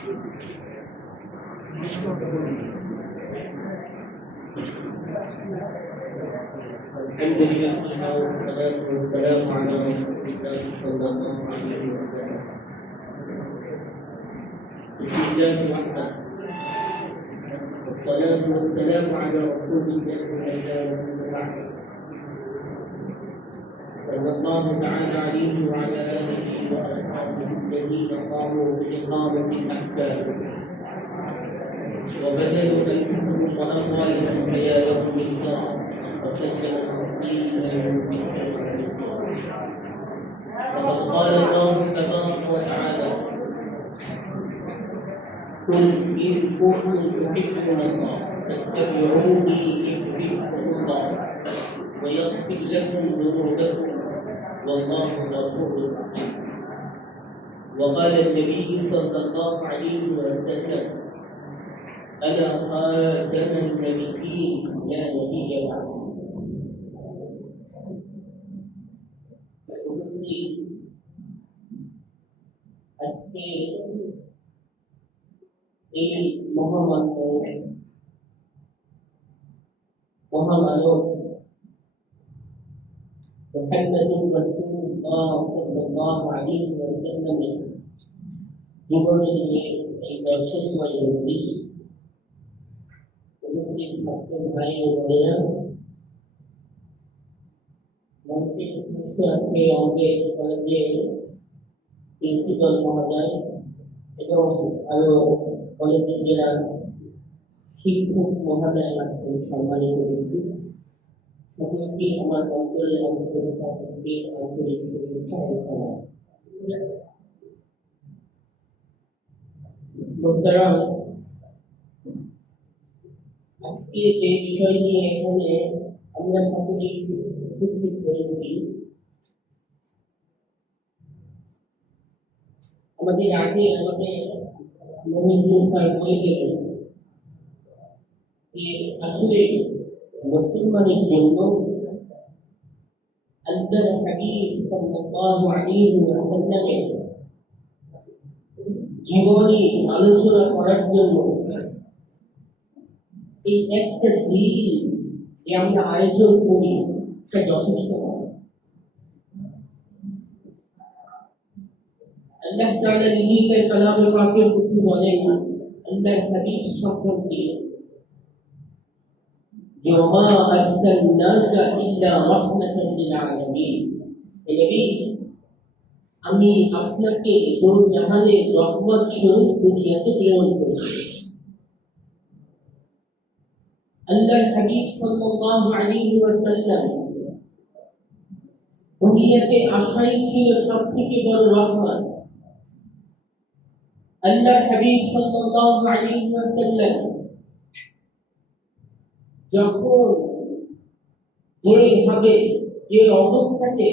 الحمد لله والصلاة والسلام على رسول الله صلى الله عليه وسلم. بسم الله وحده والصلاة والسلام على رسول الله وعلى صلى الله تعالى عليه وعلى آله وأصحابه الذين قاموا بإقامة الأحكام وبذلوا أنفسهم وأموالهم حياءهم بالله وسلم تسليما كثيرا. وقد قال الله تبارك وتعالى: قل إن كنتم تحبون الله فاتبعوني يحببكم الله ويغفر لكم ذنوبكم والله غفور رحيم. وقال النبي صلى الله عليه وسلم: أنا خاتم النبيين لا نبي بعد. আজকে এই মহামান্য মহামানব মুহাম্মদুর রাসূলুল্লাহ সাল্লাল্লাহু আলাইহি ওয়াসাল্লামের জীবনী নিয়ে এই বর্ষময় উপস্থিত ছাত্র ভাই ও বোনেরা, মঞ্চে উপস্থিত আছে আমাদের কলেজের প্রিন্সিপাল মহোদয় এবং আরো কলেজের যারা শিক্ষক মহোদয় আছেন, সম্মানিত ব্যক্তি সকলকে আমার অন্তরের অন্তঃস্থল থেকে আন্তরিক শুভেচ্ছা ও সালাম। মোহতারাম, আজকে যে বিষয় নিয়ে এখানে আমরা সকলে উপস্থিত হয়েছি, আমাদের আগে আমাদের মহিউদ্দিন স্যার বলে গেলেন যে আসলে মুসলমানের জন্য আল্লাহর হাবিব সাল্লাল্লাহু আলাইহি ওয়াসাল্লামের জীবনী আলোচনা করার জন্য এই একটা দিন যে আমরা আয়োজন করি তা যথেষ্ট নয়। আল্লাহ তাআলা নিজে কালামে পাকের মধ্যে বলেন আল্লাহর হাবিব সম্পর্কে, وما أرسلناك إلا رحمة للعالمين। নবী, আমি আপনাকে দু জাহানের রহমত স্বরূপ দুনিয়াতে প্রেরণ করেছি। আল্লাহর হাবিব সাল্লাল্লাহু আলাইহি ওয়াসাল্লাম দুনিয়াতে আসাই ছিল সবথেকে বড় রহমত। আল্লাহর হাবিব সাল্লাল্লাহু আলাইহি ওয়াসাল্লাম যখন যেভাবে যে অবস্থাতে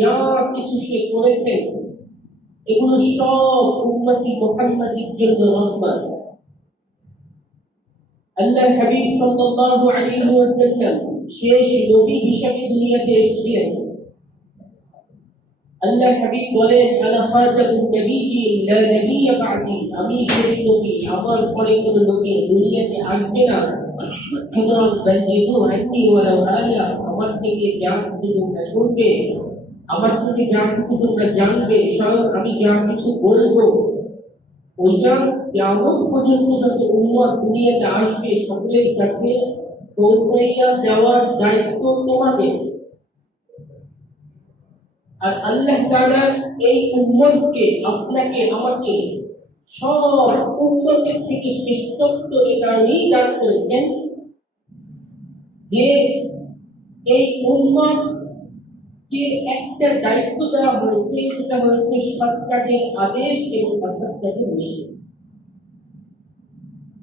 যা কিছু সে করেছেন, এগুলো সব উম্মতি মুহাম্মাদের জন্য রহমত। আল্লাহর হাবিব সাল্লাল্লাহু আলাইহি ওয়াসাল্লাম শেষ নবী হিসেবে দুনিয়াতে এসেছিলেন। আল্লাহর হাবিব বলেন আনা খাতামুন নবিয়্যিন লা নবিয়্য বা'দি, আমি শেষ নবী, আমার পরে কোনো নবী দুনিয়াতে আসবে না। সুতরাং বল্লিগু আন্নী ওয়ালাউ আয়া, আমার থেকে যা কিছু তোমরা শুনবে, আমার থেকে যা কিছু তোমরা জানবে, স্বয়ং আমি যা কিছু বলবো ওইটা কিয়ামত পর্যন্ত যত উম্মত দুনিয়াতে আসবে সকলের কাছে পৌঁছাইয়া দেওয়ার দায়িত্ব তোমাদের। আর আল্লাহ তাআলা এই উম্মতকে, আপনাকে আমাকে সব উম্মতের থেকে শ্রেষ্ঠত্ব এ কারণেই দান করেছেন যে এই উম্মতকে একটা দায়িত্ব দেওয়া হয়েছে, সেটা হচ্ছে সৎ কাজের আদেশ এবং অসৎ কাজের নিষেধ।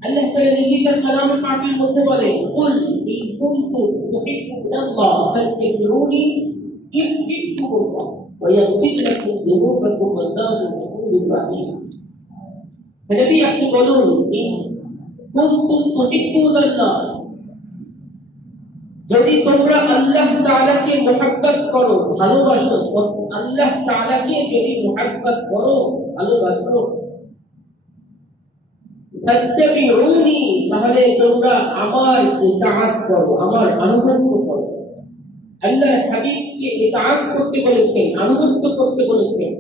আল্লাহ তাআলা নিজে তার কালামে পাকের মধ্যে বলেন কুল ইন কুনতুম তুহিব্বুনাল্লাহ ফাত্তাবিউনি ইউহিব্বুকুমুল্লাহ ওয়া ইয়াগফির লাকুম যুনুবাকুম ওয়াল্লাহু গফুরুর রাহিম। নবী, আপনি বলুন ইন কুনতুম তুহিব্বুনাল্লাহ, যদি তোমরা আল্লাহ তাআলাকে মুহাব্বত করো, ভালোবাসো, আল্লাহ তাআলাকে যদি মুহাব্বত করো, ভালোবাসো, ফাত্তাবিউনি, তাহলে তোমরা আমার ইতাআত করো, আমার আনুগত্য করো। আল্লাহ হাবিবকে ইতাআত করতে বলেছেন, আনুগত্য করতে বলেছেন।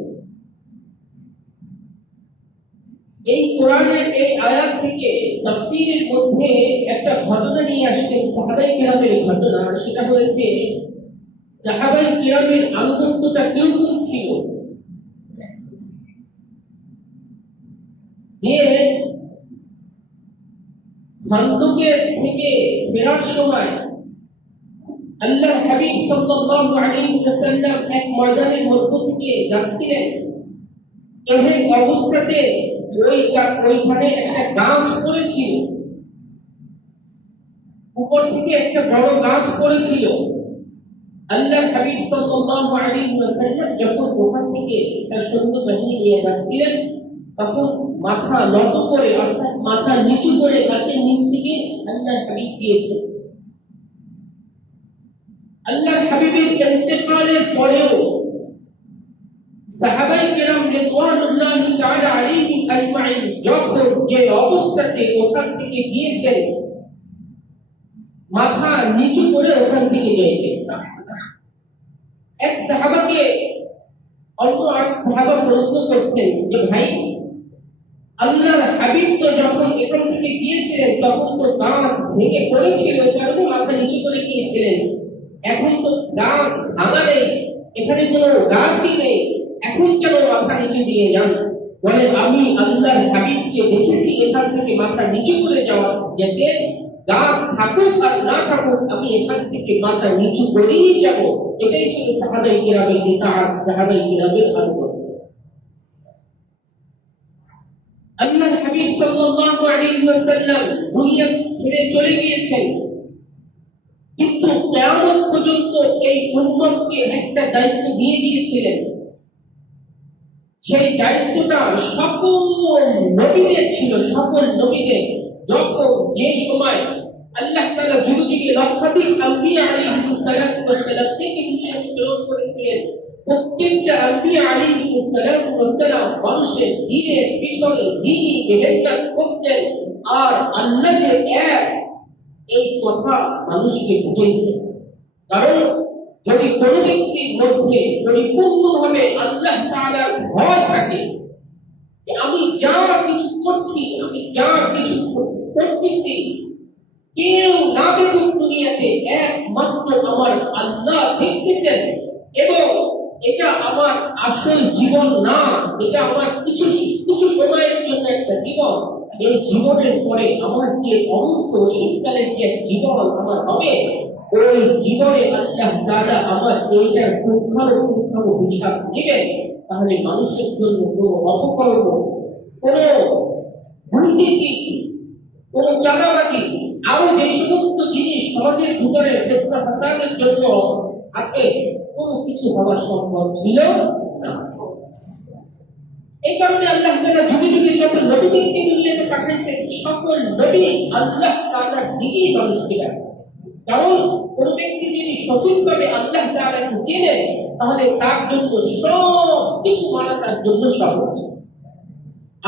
এই কোরআনের এই আয়াত থেকে তাফসীরের মধ্যে একটা ঘটনা নিয়ে আসছেন, সাহাবায়ে কিরামের ঘটনা। সেটা হচ্ছে সাহাবায়ে কিরামের আনুগত্যটা কিরকম ছিল। যে খন্দকের থেকে ফেরার সময় আল্লাহ হাবিব সাল্লাল্লাহু আলাইহি ওয়াসাল্লাম এক ময়দানের মধ্য থেকে যাচ্ছিলেন। এই অবস্থাতে ওইখানে একটা গাছ পড়েছিল, উপর থেকে একটা বড় গাছ পড়েছিল। আল্লাহ হাবিব সাল্লাল্লাহু আলাইহি ওয়াসাল্লাম যখন ওখান থেকে তার সৈন্য বাহিনী নিয়ে যাচ্ছিলেন, তখন মাথা নত করে, অর্থাৎ মাথা নিচু করে গাছের নিচ থেকে আল্লাহ হাবিব গিয়েছেন। আল্লাহ হাবিবের ইন্তেকালের পরেও সাহাবায়ে কিরাম রিদওয়ানুল্লাহি তাআলা আলাইহিম আজমাইন যখন যে অবস্থাতে ওখান থেকে গিয়েছেন, মাথা নিচু করে ওখান থেকে গিয়েছেন। এক সাহাবাকে অন্য এক সাহাবা প্রশ্ন করছেন যে ভাই, আল্লাহর হাবিব তো যখন এখান থেকে গিয়েছিলেন তখন তো গাছ ভেঙে পড়েছিল, এই কারণে মাথা নিচু করে গিয়েছিলেন। এখন তো গাছ ভাঙা নেই, এখানে কোনো গাছই নেই, এখন কেন মাথা নিচু দিয়ে যান? বলে আমি আল্লাহর হাবিবকে দেখেছি এখান থেকে মাথা নিচু করে যাওয়া যেতে, গাছ থাকুক আর না থাকুক আমি এখান থেকে মাথা নিচু করেই যাব। এটাই ছিল সাহাবায়ে কিরামের ইতাআত, সাহাবায়ে কিরামের আনুগত্য। আল্লাহর হাবিব সাল্লাল্লাহু আলাইহি ওয়াসাল্লাম দুনিয়া ছেড়ে চলে গিয়েছেন, কিন্তু কিয়ামত পর্যন্ত এই উম্মতকে একটা দায়িত্ব দিয়ে দিয়েছিলেন। সেই দায়িত্বটা সকল নবীদের ছিল, সকল নবীদের। যখন যে সময় আল্লাহ তাআলা যুগে যুগে লক্ষাধিক আম্বিয়া আলাইহিস সালাতু ওয়াস সালাম থেকে দুনিয়াতে প্রেরণ করেছিলেন, প্রত্যেকটা আম্বিয়া আলাইহিস সালাতু ওয়াস সালাম মানুষের দ্বীনের পিছনে দ্বীনি মেহনত করছেন, আর আল্লাহ যে এক এই কথা মানুষকে বুঝিয়েছেন। কারণ যদি কোন ব্যক্তির মধ্যে পরিপূর্ণভাবে আল্লাহ তাআলার ভয় থাকে, যে আমি যা কিছু করছি, আমি যা কিছু করতেছি, কেউ না দেখুক দুনিয়াতে, একমাত্র আমার আল্লাহ দেখতেছেন, এবং এটা আমার আসল জীবন না, এটা আমার কিছু কিছু সময়ের জন্য একটা জীবন। এই জীবনের পরে আমার যে অনন্ত শীতকালের যে জীবন আমার হবে, ওই জীবনে আল্লাহ তাআলা আমার এইটার পুঙ্খানুপুঙ্খ হিসাব দিবেন। তাহলে মানুষের জন্য কোনো অপকর্ম, কোনো দুর্নীতি, কোনো চাঁদাবাজি, আরো যে সমস্ত জিনিস সমাজের ভিতরে ফিতনা ফাসাদের জন্য আছে, কোনো কিছু হওয়া সম্ভব ছিল না। এই কারণে আল্লাহ তাআলা যুগে যুগে যখন নবীদেরকে দুনিয়াতে পাঠাইছেন, সকল নবী আল্লাহ তাআলার দিকেই মানুষকে ডাকেন। কারণ কোন ব্যক্তি যদি সঠিকভাবে আল্লাহ তাআলাকে চেনে, তাহলে তার জন্য সব কিছু মানা তার জন্য সহজ।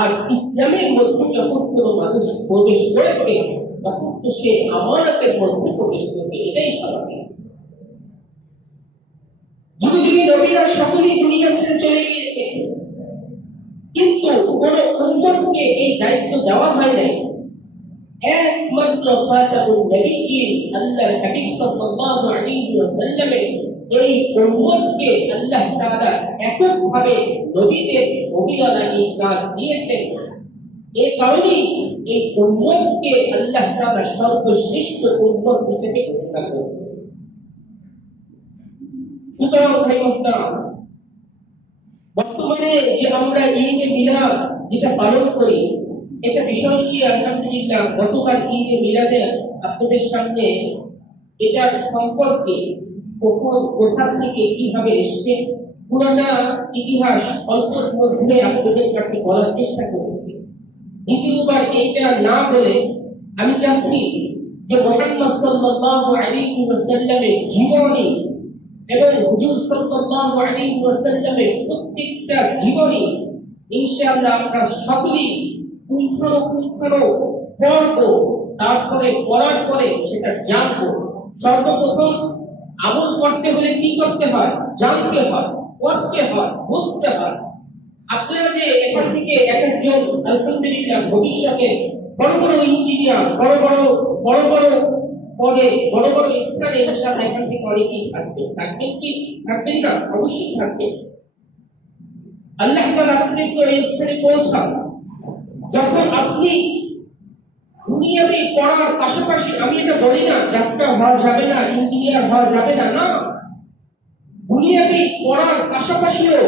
আর ইসলামের মধ্যে যখন কোন মানুষ প্রবেশ করেছে, তখন তো সে আমানতের মধ্যে প্রবেশ করবে, এটাই স্বাভাবিক। যুগে যুগে নবীরা সকলেই দুনিয়া ছেড়ে চলে গিয়েছে, কিন্তু কোন উম্মতকে এই দায়িত্ব দেওয়া হয় নাই। একমাত্র খাতামুন নবিয়্যিন আল্লাহর হাবিব সাল্লাল্লাহু আলাইহি ওয়াসাল্লামের এই উম্মতকে আল্লাহ তাআলা এককভাবে নবীদের নবীওয়ালা এই কাজ দিয়েছেন। এই কারণেই এই উম্মতকে আল্লাহ তাআলা সর্বশ্রেষ্ঠ উম্মত হিসেবে ঘোষণা করেছেন। সুতরাং ভাই মুহতারাম, বর্তমানে যে আমরা ঈদে মিলাদ যেটা পালন করি, এটা বিষয় নিয়ে আলহামদুলিল্লাহ গতকাল ঈদে মিলাদে আপনাদের সামনে এটার সম্পর্কে কখন, কোথা থেকে, কিভাবে এসেছে পুরানা ইতিহাস অল্পের মধ্যে আপনাদের কাছে বলার চেষ্টা করেছি। দ্বিতীয়বার এইটা না বলে আমি চাচ্ছি যে মুহাম্মদ সাল্লাল্লাহু আলাইহি ওয়াসাল্লামের জীবনী এবং হুজুর সাল্লাল্লাহু আলাইহি ওয়াসাল্লামের প্রত্যেকটা জীবনী ইনশাআল্লাহ আমরা সকলেই পুঙ্খানুপুঙ্খানু পড়ব, তারপরে পড়ার পরে সেটা জানবো। সর্বপ্রথম আমল করতে হলে কি করতে হয়? জানতে হয়, পড়তে হয়, বুঝতে হয়। আপনারা যে এখান থেকে এক একজন আলহামদুলিল্লাহ ভবিষ্যতে বড় বড় ইঞ্জিনিয়ার, বড় বড় পদে, বড় বড় স্থানে ইনশাআল্লাহ এখান থেকে অনেকেই থাকবেন। থাকবেন কি? থাকবেন না? অবশ্যই থাকবেন। আল্লাহ তাআলা আপনাদেরকে ওই স্থানে পৌঁছান যখন আপনি দুনিয়াবি পড়ার পাশাপাশি, আমি এটা বলি না ডাক্তার হওয়া যাবে না, ইঞ্জিনিয়ার হওয়া যাবে না, না, দুনিয়াবি পড়ার পাশাপাশিও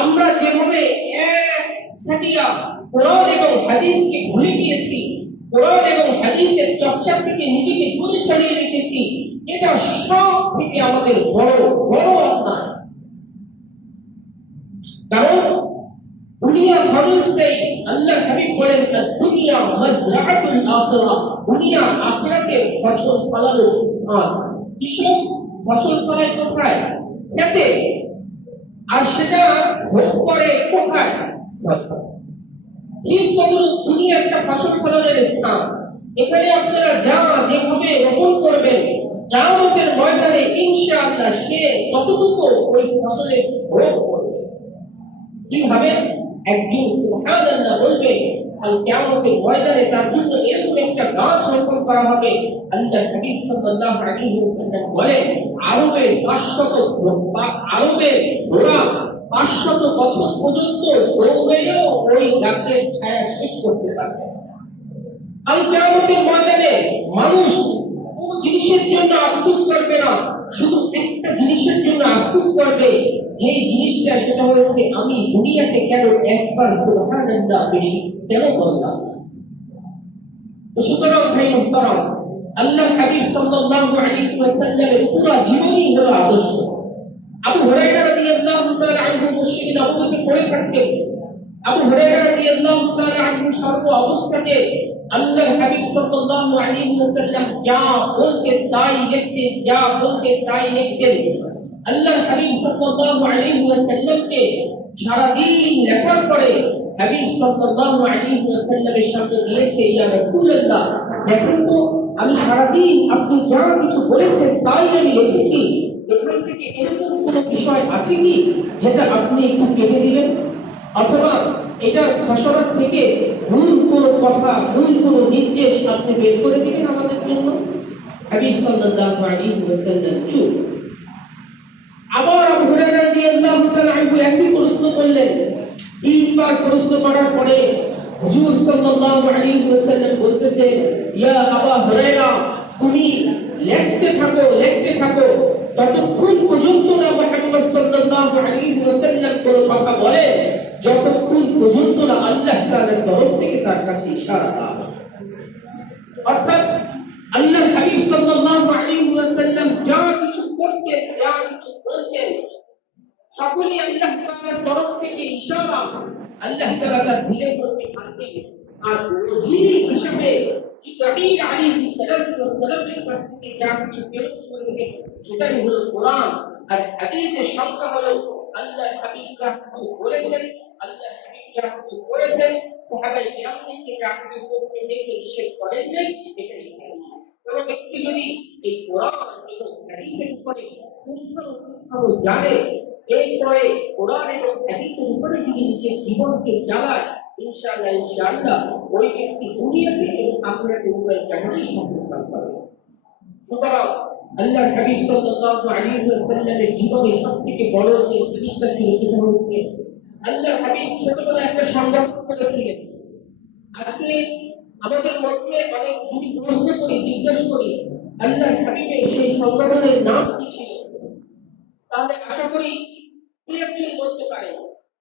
আমরা যেভাবে একসাথিয়া কোরআন এবং হাদিসকে ভুলে গিয়েছি, কোরআন এবং হাদিসের চর্চা থেকে নিজেকে দূরে সরিয়ে রেখেছি, এটা সব থেকে আমাদের বড় বড় অন্যায়। কারণ দুনিয়া ক্ষণস্থায়ী। আল্লাহ হাবিব বলেন দুনিয়া মাজরাআতুল আখিরাহ, দুনিয়া আখিরাতের ফসল ফলানোর স্থান। কৃষক ফসল ফলায় কোথায়? খেতে। আর সেটা ভোগ করে কোথায়? ঠিক তদ্রূপ দুনিয়া একটা ফসল ফলানোর স্থান। এখানে আপনারা যা যেভাবে রোপণ করবেন, কিয়ামতের ময়দানে ইনশাআল্লাহ সে ততটুকু ওই ফসলের ভোগ করবে। কিভাবে? একদিন সুবহানাল্লাহ বলবে, আর কিয়ামতের ময়দানে তার জন্য এরকম একটা গাছ রোপণ করা হবে। আল্লাহ হাবিব সাল্লাল্লাহু আলাইহি ওয়াসাল্লাম বলেন আরবের 500 বছর পর্যন্ত দৌড়েও ওই গাছের ছায়া শেষ করতে পারবে। আর কিয়ামতের ময়দানে মানুষ কোন জিনিসের জন্য আফসোস করবে না, শুধু একটা জিনিসের জন্য আফসোস করবে, যে জিনিসটা সেটা হচ্ছে আমি দুনিয়াতে কেন একবার সুবহানাল্লাহ বেশি কেন বললাম না। তো সুতরাং ভাই মুহতারাম, আল্লাহ হাবিব সাল্লাল্লাহু আলাইহি ওয়াসাল্লামের পুরো জীবনই হলো আদর্শ। আবু হুরায়রা রাদিয়াল্লাহু তাআলা আনহু মসজিদে নববীতে পড়ে থাকতেন। আবু হুরায়রা রাদিয়াল্লাহু তাআলা আনহু সর্ব অবস্থাতে আল্লাহ হাবিব সাল্লাল্লাহু আলাইহি ওয়াসাল্লাম যা বলতেন তাই লিখতেন, যা বলতেন তাই লিখতেন। আল্লাহ হাবিব সাল্লাল্লাহু আলাইহি ওয়াসাল্লামকে সারা দিন লেখার পরে হাবিব সাল্লাল্লাহু আলাইহি ওয়াসাল্লামের সামনে দিয়েছে, ইয়া রাসূলুল্লাহ, দেখুন তো আমি সারা দিন আপনি যা কিছু বলেছেন তাই আমি লিখেছি, এখান থেকে এরকম কোনো বিষয় আছে কি যেটা আপনি একটু কেটে দিবেন, অথবা এটা খসড়া থেকে ভুল কোনো কথা, ভুল কোনো নির্দেশ আপনি বের করে দিবেন আমাদের জন্য। হাবিব সাল্লাল্লাহু আলাইহি ওয়াসাল্লাম চুপ। আবার আবু হুরায়রা রাদিয়াল্লাহু তাআলা আনহু একই প্রশ্ন করলেন। তিনবার প্রশ্ন করার পরে হুজুর সাল্লাল্লাহু আলাইহি ওয়াসাল্লাম বলতেছেন, ইয়া আবু হুরায়রা, তুমি লিখতে থাকো ততক্ষণ পর্যন্ত না মুহাম্মদ সাল্লাল্লাহু আলাইহি ওয়াসাল্লাম কোনো কথা বলে, যতক্ষণ পর্যন্ত না আল্লাহ তাআলার তরফ থেকে তার কাছে ইশারা আসে। অর্থাৎ আল্লাহ হাবিব সাল্লাল্লাহু আলাইহি ওয়াসাল্লাম যা কিছু করতেন, যা কিছু বলতেন, সকলই আল্লাহ তাআলার তরফ থেকে ইশারা। আল্লাহ তাআলা তার দিলের মধ্যে থাকতেন। আর ওহী হিসেবে জিবরীল আলাইহিস সালাতু ওয়াস সালামের কাছ থেকে যা কিছু প্রেরণ করেছেন সেটাই হলো কোরআন। আর হাদিসের সংখ্যা হলো আল্লাহ হাবিব যা কিছু বলেছেন, আল্লাহ হাবিব যা কিছু করেছেন, সাহাবায়ে কেরামকে যা কিছু করতে দেখে নিষেধ করেননি, এটাই হাদিস। কোনো ব্যক্তি যদি এই কোরআন এবং হাদিসের উপরে পুঙ্খানুপুঙ্খানু জানে, এরপরে কোরআন এবং হাদিসের উপরে যদি নিজের জীবনকে চালায়, ইনশাআল্লাহ ওই ব্যক্তি দুনিয়াতে এবং আখিরাতে উভয় জাহান্নামে সফলতা পাবে। সুতরাং আল্লাহ হাবিব সাল্লাল্লাহু আলাইহি ওয়াসাল্লামের জীবনে সবথেকে বড় যে জিনিসটা ছিল সেটা হচ্ছে আল্লাহ হাবিব ছোটবেলায় একটা সংগঠন করেছিলেন। আজকে আমাদের মধ্যে অনেক যদি প্রশ্ন করি, জিজ্ঞেস করি আল্লাহ হাবিবের সেই সংগঠনের নাম কি ছিল, তাহলে আশা করি দুই একজন বলতে পারে,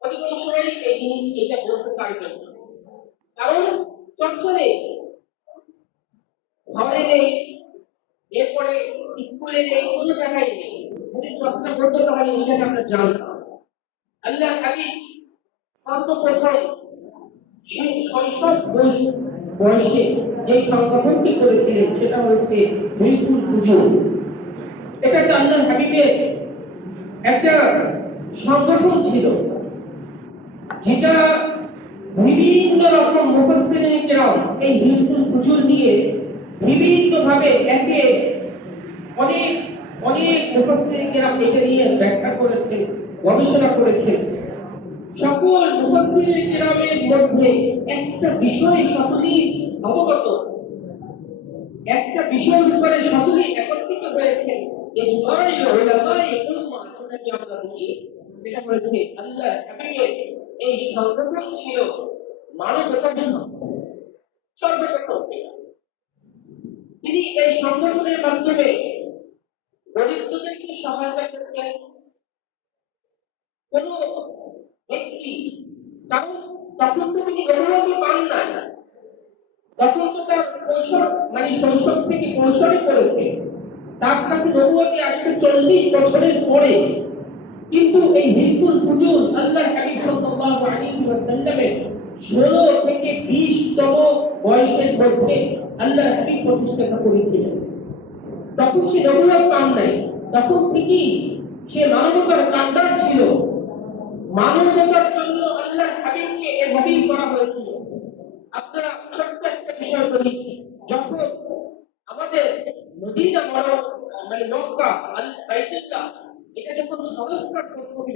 অধিকাংশই এই জিনিস এটা বলতে পারবেন। কারণ চর্চা নেই, ঘরে নেই, এরপরে স্কুলে নেই, কোনো জায়গায় নেই। যদি চর্চা করতে পারি সেটা আমরা জানতাম। আল্লাহ হাবিব সর্বপ্রথম সেই শৈশব বয়সে যে সংগঠনটি করেছিলেন সেটা হচ্ছে মৃত্যুর পুজো। এটা একটা আল্লাহ হাবিবের একটা সংগঠন ছিল। যেটা বিভিন্ন রকম মুফাসসিরিন কেরাম এই হিলকুল ফুজুল নিয়ে বিভিন্ন ভাবে একে অনেক অনেক মুফাসসিরিন কেরাম এটা নিয়ে ব্যাখ্যা করেছেন, গবেষণা করেছেন। সকল মুফাসসিরিন কেরামের মধ্যে একটা বিষয় সকলেই অবগত, একটা বিষয়ের উপরে সকলেই একত্রিত হয়েছে। ইজমা'i উলামায়ে উম্মাহ যেটাকে আমরা বলি, এটা হচ্ছে আল্লাহ হাবিবের এই সংগঠন ছিল মানবতার সংগঠন। সর্বপ্রথম তিনি এই সংগঠনের মাধ্যমে দরিদ্রদেরকে সহায়তা করতেন। কোন ব্যক্তি, কারণ তখন তো তিনি গৌরবী পান না, তখন তো তার কৌশল শৈশব থেকে কৌশলে করেছে, তার কাছে নবুয়তি আসতে 40 বছরের পরে। কিন্তু এই হিলকুল ফুজুল আল্লাহ হাবিব সাল্লাল্লাহু আলাইহি ওয়াসাল্লামের 16 থেকে 20 তম বয়সের মধ্যে আল্লাহ হাবিব প্রতিষ্ঠা করেছিলেন। তখন সে নবুয়ত পান নাই, তখন থেকেই সে মানবতার কান্ডার ছিল। মানবতার জন্য আল্লাহ হাবিবকে এভাবেই করা হয়েছিল। আপনারা ছোট্ট একটা বিষয় বলি, যখন আমাদের মদিনা মক্কা বাইতুল্লাহ এটা যখন সংস্কার করতে,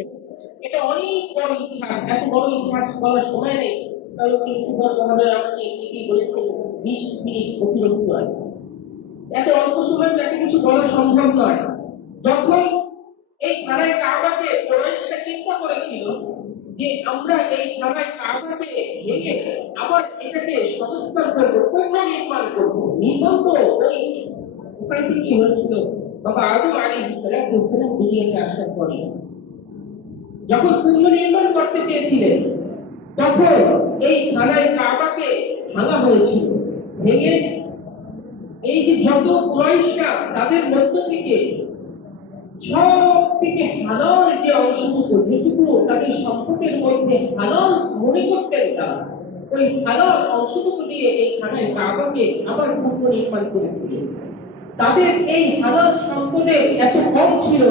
এটা অনেক বড় ইতিহাস। এত বড় ইতিহাস বলার সময় নেই, কারণ কিছু বলতে আমাকে কি বলেছেন 20 মিনিট অতিরিক্ত হয়, এত অল্প সময় তাকে কিছু বলা সম্ভব নয়। যখন এই খানায় কাবাকে কুরাইশরা চিন্তা করেছিল যে আমরা এই খানায় কাবাকে ভেঙে আবার এটাকে সংস্কার করবো, পুনর্নির্মাণ করবো, নির্মাণ তো ওই ওখান থেকে হয়েছিল বাবা আদম আলাইহিস সালাম দুনিয়াতে আসার পরে। যখন পুনর্নির্মাণ করতে চেয়েছিলেন, তখন এই খানায় কাবাকে ভাঙা হয়েছিল। ভেঙে এই যে যত কুরাইশরা তাদের মধ্য থেকে সব থেকে হালাল যে অংশটুকু, যেটুকু তাদের সম্পদের মধ্যে হালাল মনে করতেন, তারা ওই হালাল অংশটুকু দিয়ে এই খানায় কাবাকে আবার পুনর্নির্মাণ করেছিলেন। তাদের এই হালাল সম্পদে এত কম ছিল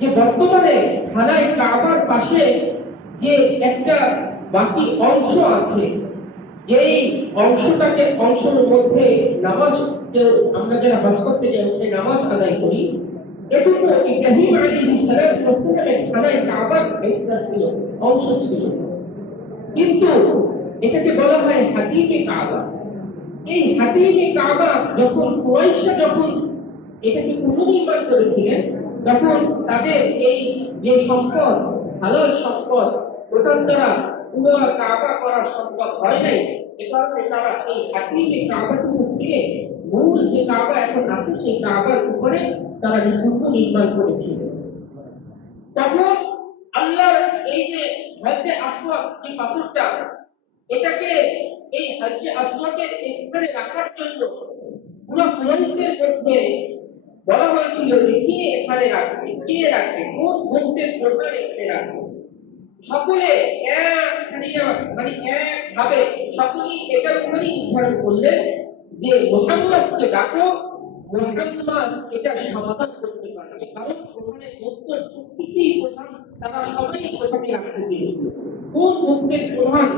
যে বর্তমানে খানায় কাবার পাশে যে একটা বাকি অংশ আছে, যেই অংশের মধ্যে নামাজ, আমরা যারা হজ করতে যাই নামাজ আদায় করি, এটুকু ইব্রাহিম আলাইহিস সালামের খানায় কাবার হিস্সা ছিল, অংশ ছিল। কিন্তু এটাকে বলা হয় হাতিমে কাবা। এই হাতিমে কাবা যখন কুরাইশরা যখন এটাকে পুনর্নির্মাণ করেছিলেন, তখন তাদের এই যে সম্পদ, হালাল সম্পদ, ওটার দ্বারা পুরো কাবা করার সম্পদ হয় নাই। এ কারণে তারা এই হাতিমে কাবাটুকু ছেড়ে মূল যে কাবা এখন আছে সেই কাবার উপরে তারা পুনর্নির্মাণ করেছিলেন। তখন আল্লাহর এই যে হজ্জে আসওয়াদ, যে পাথরটা, এটাকে এই হজ্জে আসওয়াদের স্থানে রাখার জন্য পুরো কুরাইশদের মধ্যে বলা হয়েছিল যে কে এখানে রাখবে, কে রাখবে, কোন গোত্রের প্রধান এখানে রাখবে। সকলে একভাবে সকলেই এটার উপরেই নির্ধারণ করলেন যে মুহাম্মদকে ডাকো, মুহাম্মদ এটার সমাধান করতে পারবে। কারণ ওখানে গোত্রের প্রত্যেকটি প্রধান তারা সবাই ওখানে রাখতে দিয়েছিল। কোন গোত্রের প্রধান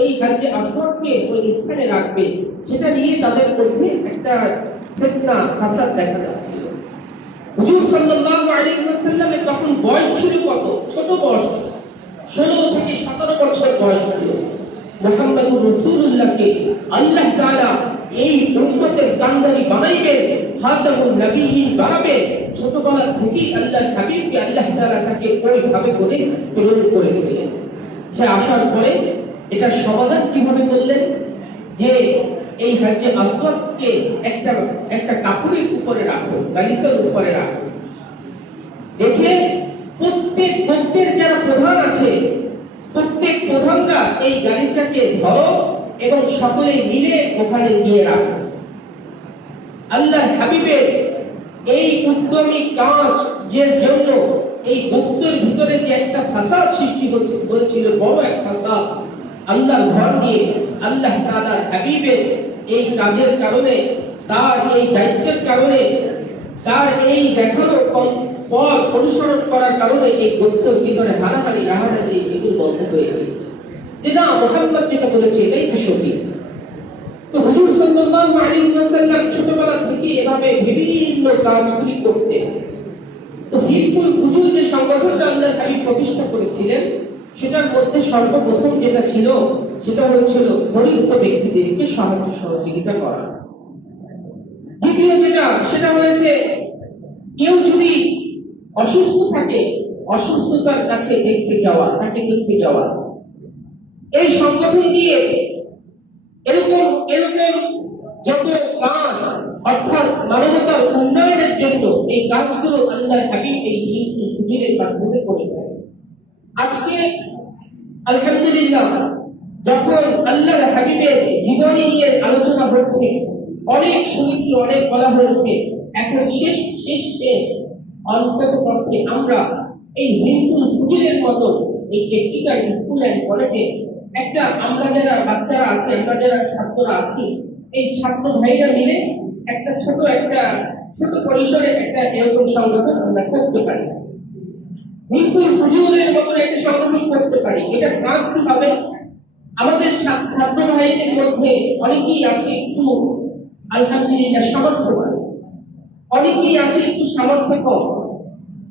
এই হজ্জে আসওয়াদকে ওই স্থানে রাখবে, সেটা নিয়ে তাদের মধ্যে একটা ফিতনা ফাসাদ দেখা যাচ্ছিল। হুজুর সাল্লাল্লাহু আলাইহি ওয়াসাল্লামের তখন বয়স ছিল কত? ছোট বয়স, 16 থেকে 17 বছর বয়স ছিল। মুহাম্মদুর রাসূলুল্লাহকে আল্লাহ তাআলা এই উম্মতের কান্ডারি বানাইবেন, খাতামুন নবিয়্যিন বানাবেন। ছোটবেলা থেকেই আল্লাহর হাবিবকে আল্লাহ তাআলা তাকে ওইভাবে করে প্রেরণ করেছিলেন। সে আসার পরে এটা সমাধান কিভাবে করলেন যে এই হজ্জে আসওয়াদকে একটা কাপড়ের উপরে রাখো, গালিচার উপরে রাখো। দেখে প্রত্যেক গোত্রের যারা প্রধান আছে, প্রত্যেক প্রধানরা এই গালিচাকে ধরো এবং সকলে মিলে ওখানে নিয়ে রাখো। আল্লাহ হাবিবের এই উদ্যমী কাজ এর জন্য এই গোত্রের ভিতরে যে একটা ফাসাদ সৃষ্টি হয়েছিল, বড় এক ফাসাদ, আল্লাহর ঘর নিয়ে আল্লাহ তাআলার হাবিবের এই কাজের কারণে, তার এই দায়িত্বের কারণে, তার এই দেখানো পথ অনুসরণ করার কারণে এই গোত্রের ভিতরে হানাহানি রাহাজানি এগুলো বন্ধ হয়ে গিয়েছে, যে না মুহাম্মদ যেটা বলেছে এটাই তো সঠিক। তো হুজুর সাল্লাল্লাহু আলাইহি ওয়াসাল্লাম ছোটবেলা থেকে এভাবে বিভিন্ন কাজগুলি করতেন। তো হিলফুল ফুজুর যে সংগঠনটা আল্লাহর হাবিব প্রতিষ্ঠা করেছিলেন, সেটার মধ্যে সর্বপ্রথম যেটা ছিল সেটা হচ্ছিল দরিদ্র ব্যক্তিদেরকে সাহায্য সহযোগিতা করা। দ্বিতীয় যেটা সেটা হয়েছে কেউ যদি অসুস্থ থাকে, অসুস্থতার কাছে দেখতে যাওয়া, তাকে দেখতে যাওয়া। এই সংগঠন দিয়ে এরকম এরকম যত কাজ, অর্থাৎ মানবতার উন্নয়নের জন্য এই কাজগুলো আল্লাহর হাবিব এই হিলফুল ফুজুরের মাধ্যমে করেছেন। আজকে আলহামদুলিল্লাহ যখন আল্লাহর হাবিবের জীবনী নিয়ে আলোচনা হচ্ছে, অনেক শুনেছি, অনেক বলা হয়েছে, এখন শেষে অন্তত পক্ষে আমরা এই হিলফুল ফুজুরের মতো এই টেকনিক্যাল স্কুল অ্যান্ড কলেজে একটা, আমরা যারা বাচ্চারা আছি, আমরা যারা ছাত্ররা আছি, এই ছাত্র ভাইরা মিলে একটা ছোট পরিসরে একটা এরকম সংগঠন আমরা করতে পারি। হিলফুল ফুজুরের মতো একটা সংগঠন করতে পারি। এটা কাজ কি হবে? আমাদের ছাত্র ভাইদের মধ্যে অনেকেই আছে একটু আলহামদুলিল্লাহ সামর্থ্যবান, অনেকেই আছে একটু সামর্থ্য কম।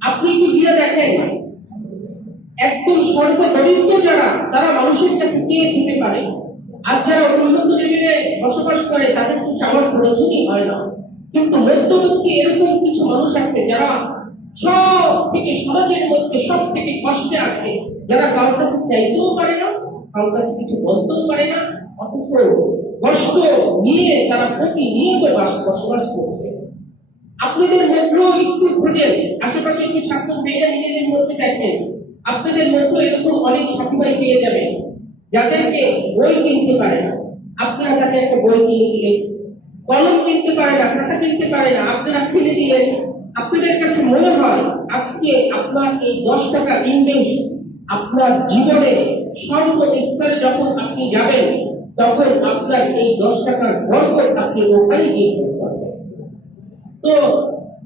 আপনি একটু গিয়ে দেখেন, একদম সর্বদরিদ্র যারা, তারা মানুষের কাছে চেয়ে খেতে পারে, আর যারা উন্নত লেভেলে বসবাস করে তাদের তো চাওয়ার প্রয়োজনই হয় না। কিন্তু মধ্যবর্তী এরকম কিছু মানুষ আছে যারা সব থেকে সমাজের মধ্যে সব থেকে কষ্টে আছে, যারা কারোর কাছে চাইতেও পারে না, কারোর কাছে কিছু বলতেও পারে না, অথচ কষ্ট নিয়ে তারা প্রতিনিয়ত বসবাস করছে। আপনাদের মধ্যেও একটু খুঁজেন, আশেপাশে একটু ছাত্র ভাইরা নিজেদের মধ্যে দেখেন, আপনাদের মধ্যে এরকম অনেক সাথী ভাই পেয়ে যাবেন যাদেরকে বই কিনতে পারে না, আপনারা তাকে একটা বই কিনে দিলেন। কলম কিনতে পারে না, খাতা কিনতে পারে না, আপনারা কিনে দিলেন। আপনাদের কাছে মনে হয় আজকে আপনার এই 10 টাকা ইনভেস্ট আপনার জীবনে সর্বস্তরে যখন আপনি যাবেন, তখন আপনার এই 10 টাকার বরকত আপনি ওখানে গিয়ে করবেন। তো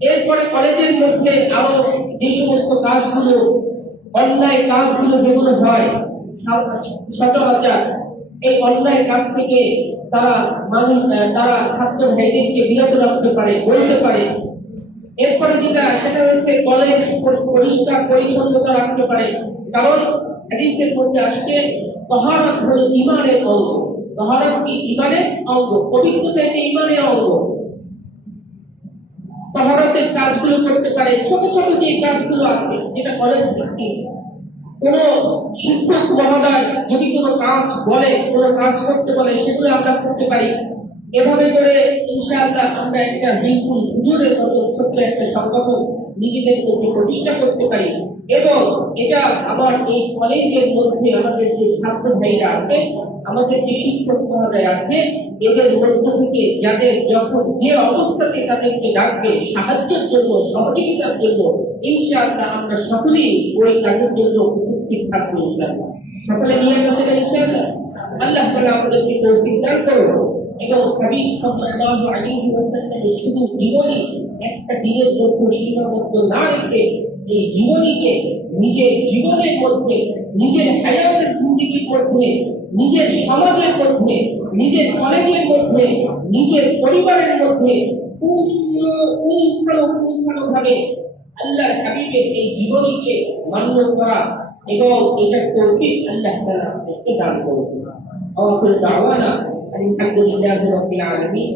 এরপরে কলেজের মধ্যে আরো যে সমস্ত কাজগুলো, অন্যায় কাজগুলো যেগুলো হয় সচরাচর, এই অন্যায় কাজ থেকে তারা ছাত্র ভাইদেরকে বিরত রাখতে পারে, বলতে পারে। এরপরে যেটা সেটা হচ্ছে কলেজ পরিষ্কার পরিচ্ছন্নতা রাখতে পারে, কারণ হাদিসের মধ্যে আসছে তাহারাত হলো ঈমানের অঙ্গ। তাহারাত কি? ঈমানের অঙ্গ। পবিত্রতা একটা ঈমানের অঙ্গ। তাহারাতের কাজগুলো করতে পারে, ছোট ছোট যে কাজগুলো আছে যেটা কলেজ ভিত্তিক। কোন শিক্ষক মহোদয় যদি কোনো কাজ বলে, কোনো কাজ করতে বলে, সেগুলো আমরা করতে পারি। এভাবে করে ইনশাআল্লাহ আমরা একটা হিলফুল ফুজুরের মতো ছোট্ট একটা সংগঠন নিজেদের মধ্যে প্রতিষ্ঠা করতে পারি। এবং এটা আবার এই কলেজের মধ্যে আমাদের যে ছাত্র ভাইরা আছে, আমাদের যে শিক্ষক মহোদয় আছে, এদের মধ্য থেকে যাদের যখন যে অবস্থাতে তাদেরকে ডাকবে সাহায্যের জন্য, সহযোগিতার জন্য, ইনশাআল্লাহ আমরা সকলেই ওই কাজের জন্য উপস্থিত থাকবো ইনশাআল্লাহ। সকলে নিয়ে আসেন ইনশাআল্লাহ। আল্লাহ তাআলা আমাদেরকে তৌফিক দান করুন এবং হাবিব সাল্লাল্লাহু আলাইহি ওয়াসাল্লামের শুধু জীবনী একটা দিনের মধ্যে সীমাবদ্ধ না রেখে এই জীবনীকে নিজের জীবনের মধ্যে, নিজের হায়াতের জিন্দেগির মধ্যে, নিজের সমাজের মধ্যে, নিজের কলেজের মধ্যে, নিজের পরিবারের মধ্যে পুঙ্খানুপুঙ্খানুভাবে আল্লাহর হাবিবের এই জীবনীকে মান্য করা এবং এটার তৌফিক আল্লাহ তাআলা আমাদেরকে দান করুন। আখির দাওয়ানা আলহামদুলিল্লাহি রাব্বিল আলামিন।